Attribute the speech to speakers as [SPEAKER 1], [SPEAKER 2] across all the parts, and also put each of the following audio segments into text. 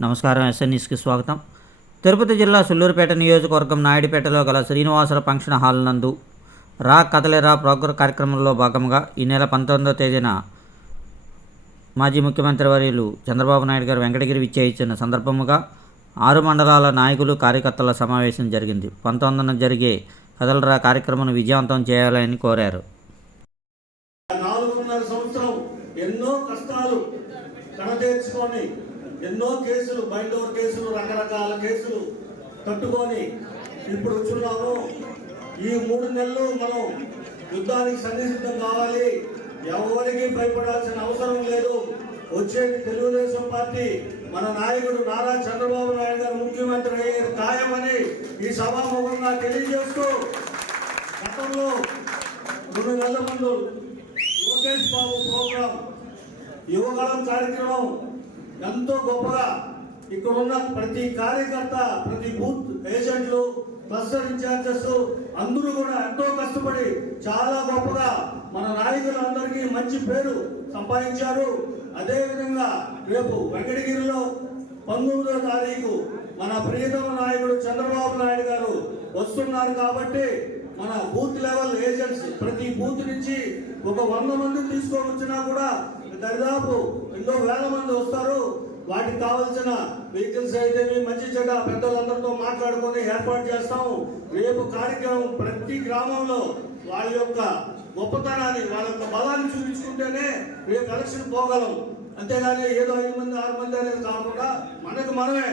[SPEAKER 1] నమస్కారం ఎస్ఎన్ఈస్కి స్వాగతం. తిరుపతి జిల్లా సుల్లూరుపేట నియోజకవర్గం నాయుడుపేటలో గల శ్రీనివాసుల ఫంక్షన్ హాల్ నందు రా కదలేరా ప్రోగ్రాం కార్యక్రమంలో భాగంగా ఈ నెల పంతొమ్మిదవ తేదీన మాజీ ముఖ్యమంత్రి వర్యులు చంద్రబాబు నాయుడు గారు వెంకటగిరి విచ్చేయించిన సందర్భముగా ఆరు మండలాల నాయకులు కార్యకర్తల సమావేశం జరిగింది. పంతొమ్మిదిన జరిగే కదలరా కార్యక్రమం విజయవంతం చేయాలని కోరారు.
[SPEAKER 2] ఎన్నో కష్టాలు ఎన్నో కేసులు బయటోర్ కేసులు రకరకాల కేసులు కట్టుకొని ఇప్పుడు వచ్చున్నాము. ఈ మూడు నెలలు మనం యుద్ధానికి సన్నిసిద్ధం కావాలి. ఎవరికి భయపడాల్సిన అవసరం లేదు. వచ్చేది తెలుగుదేశం పార్టీ. మన నాయకుడు నారా చంద్రబాబు నాయుడు గారు ముఖ్యమంత్రి అయ్యేది ఖాయమని ఈ సభాముఖంగా తెలియజేస్తూ గతంలో రెండు నెలల ముందు లోకేష్ బాబు ప్రోగ్రాం యువగళం కార్యక్రమం ఎంతో గొప్పగా ఇక్కడ ఉన్న ప్రతి కార్యకర్త ప్రతి బూత్ ఏజెంట్లు క్లస్టర్ ఇన్ఛార్జెస్ అందరూ కూడా ఎంతో కష్టపడి చాలా గొప్పగా మన నాయకులందరికీ మంచి పేరు సంపాదించారు. అదేవిధంగా రేపు వెంకటగిరిలో పంతొమ్మిదో తారీఖు మన ప్రియతమ నాయకుడు చంద్రబాబు నాయుడు గారు వస్తున్నారు కాబట్టి మన బూత్ లెవెల్ ఏజెంట్స్ ప్రతి బూత్ నుంచి ఒక వంద మంది తీసుకొని వచ్చినా కూడా దరిదాపు ఎన్నో వేల మంది వస్తారు. వాటికి కావాల్సిన వెహికల్స్ అయితే మంచి చెడ్డ పెద్దలందరితో మాట్లాడుకొని ఏర్పాటు చేస్తాము రేపు కార్యక్రమం ప్రతి గ్రామంలో వాళ్ళ యొక్క గొప్పతనాన్ని వాళ్ళ యొక్క బలాన్ని చూపించుకుంటేనే రేపు ఎలక్షన్ పోగలం. అంతేగాని ఏదో ఐదు మంది ఆరు మంది అనేది కాకుండా మనకు మనమే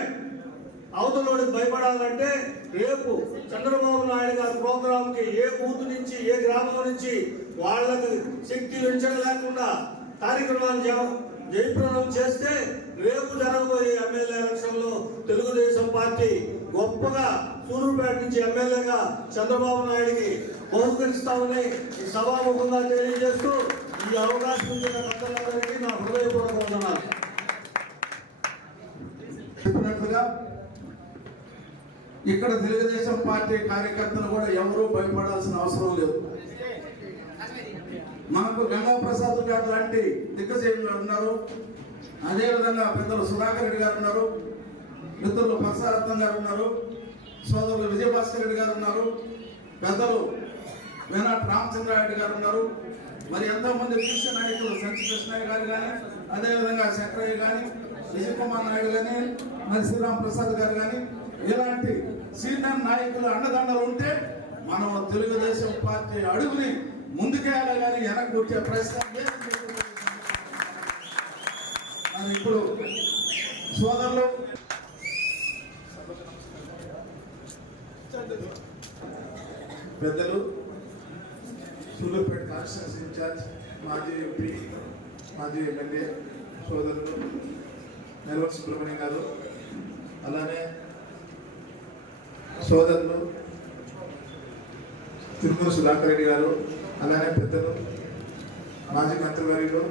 [SPEAKER 2] అవతలోడికి భయపడాలంటే రేపు చంద్రబాబు నాయుడు గారి ప్రోగ్రాంకి ఏ బూత్ నుంచి ఏ గ్రామం నుంచి వాళ్ళకి శక్తి వెంచడం లేకుండా కార్యక్రమాలు జయ- జయప్రదం చేస్తే రేపు జరగబోయే ఎమ్మెల్యే ఎలక్షన్లో తెలుగుదేశం పార్టీ గొప్పగా సూర్యుపేట నుంచి ఎమ్మెల్యేగా చంద్రబాబు నాయుడికి బహుకరిస్తామని ఈ సభాముఖంగా తెలియజేస్తూ ఈ అవకాశం ఇచ్చిన పెద్దలందరికీ నా హృదయపూర్వక వందనాలు.
[SPEAKER 3] చెప్పినట్లుగా ఇక్కడ తెలుగుదేశం పార్టీ కార్యకర్తలు కూడా ఎవరూ భయపడాల్సిన అవసరం లేదు. మనకు గంగా ప్రసాద్ గారు లాంటి దిగ్గజయులు ఉన్నారు. అదేవిధంగా పెద్దలు సుధాకర్ రెడ్డి గారు ఉన్నారు. మిత్రులు పరసారత్నం గారు ఉన్నారు. సోదరులు విజయభాస్కర్ రెడ్డి గారు ఉన్నారు. పెద్దలు వేనాటి రామచంద్రారెడ్డి గారు ఉన్నారు. మరి ఎంతో మంది కృష్ణ నాయకులు సంచి కృష్ణయ్య గారు కానీ అదేవిధంగా శంకరయ్య కానీ విజయ్ కుమార్ నాయుడు కానీ మరి శ్రీరామ్ ప్రసాద్ గారు కానీ ఇలాంటి సీనియర్ నాయకులు అండదండలు ఉంటే మనం తెలుగుదేశం పార్టీ అడుగుని ముందుకేయాలి కానీ వెనక్కి వచ్చే ప్రశ్న మరి ఇప్పుడు సోదరులు పెద్దలు సూళ్ళూరుపేట కాన్స్టెన్స్ ఇన్ఛార్జ్ మాజీ ఎంపీ మాజీ ఎమ్మెల్యే సోదరులు నెలవర్ సుబ్రహ్మణ్యం గారు అలానే సోదరులు తిరుమల సుధాకర్ రెడ్డి గారు అలానే పెద్దలు మాజీ మంత్రివర్యులు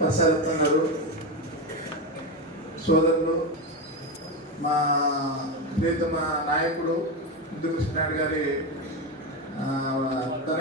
[SPEAKER 3] పరసారత్నం గారు సోదరులు మా ప్రియతమ నాయకుడు ఇందు గారి తన